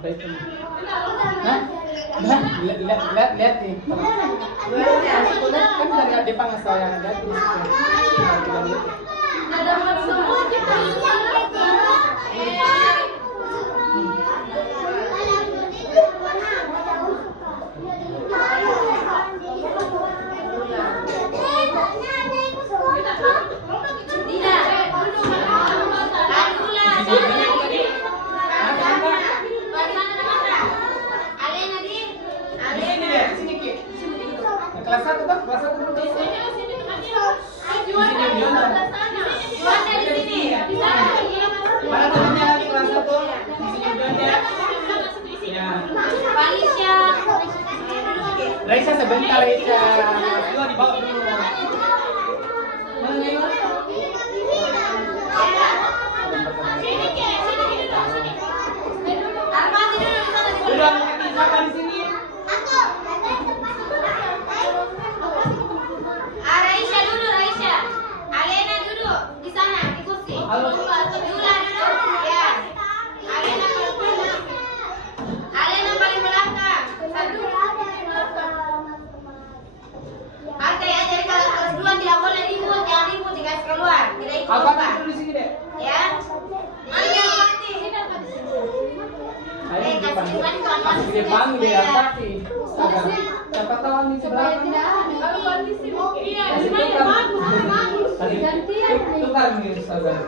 sampai itu. Hah? Lihat nih. Kan dari Jepang asal yang lihat di situ. Ada semua kita. Kelas 1 Bang, kelas 1 dulu. Mana temannya di kelas 1? Di sini Juanda. Ya. Falisya. Raisa sebentar Raisa. Dua dibawa dulu. Mana Nyonya? Sini dulu, sini. Armasi dulu di sana. Udah mau siapa di sini? Raisya dulu, Raisya. Alena duduk di sana di kursi. Halo. Yula duduk. Ya. Alena paling belakang. Pakai aja kelas 2 tidak boleh ribut, jangan ribut dikasih keluar. Tidak ikut Apa lomba. dulu di sini deh? Ya. Mari Pati. Ayo di depan. Masuk di depan deh apa sih? Siapa tahu di sebelah mana? Kalau kondisi iya, Tukar. bagus. Tukar nih Ustazah.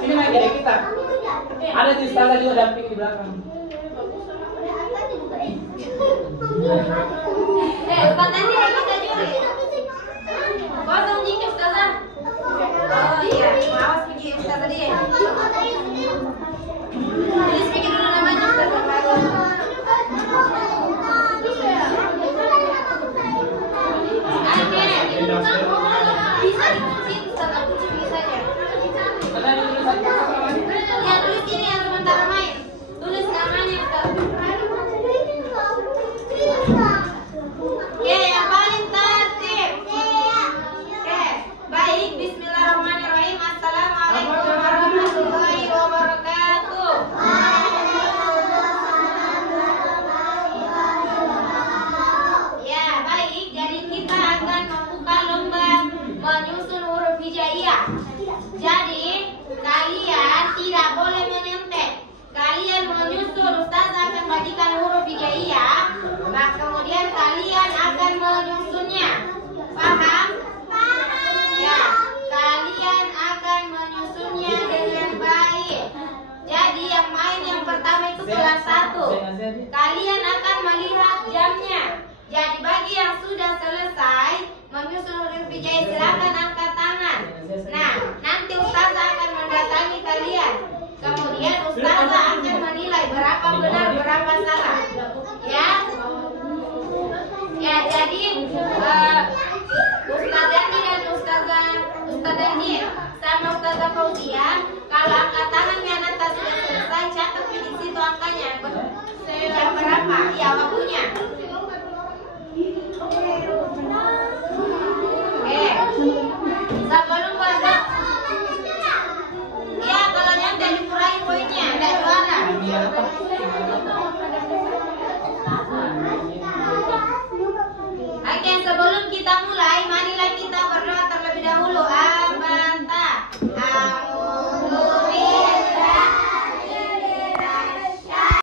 Sini lagi deh kita. Ada di Ustazah juga damping di belakang. Ustaz nanti kita juri. Kosong dikit Ustazah. Oh iya, awas pergi Ustaz tadi ya. Tulis pergi dulu namanya Ustazah baru. Bisa ditulisin Ustazah, aku curi saja. Ya tulis ini yang sementara main. Tulis namanya Ustaz. Oke, yang paling tertib. Oke, baik. Bismillahirrahmanirrahim. Assalamualaikum warahmatullahi wabarakatuh. Ya, baik. Jadi kita akan membuka lomba menyusun huruf hijaiyah. Jadi kalian tidak boleh menyontek. Kalian menyusun, Ustazah akan bagikan huruf hijaiyah. Nah, kemudian kalian akan menyusunnya. Paham? Ya, kalian akan menyusunnya dengan baik. Jadi yang main yang pertama itu kelas 1. Kalian akan melihat jamnya. Jadi bagi yang sudah selesai menyusun huruf hijaiyah silakan angkat tangan. Nah, nanti Ustazah akan mendatangi kalian. Kemudian Ustazah akan menilai berapa benar, berapa salah. Ya. Ya, jadi Ustazah ini dan Ustazah ini sama Ustazah Fauzia, kalau angkat tangannya atas sudah selesai, catat di situ angkanya. Jam berapa? Ya, waktunya.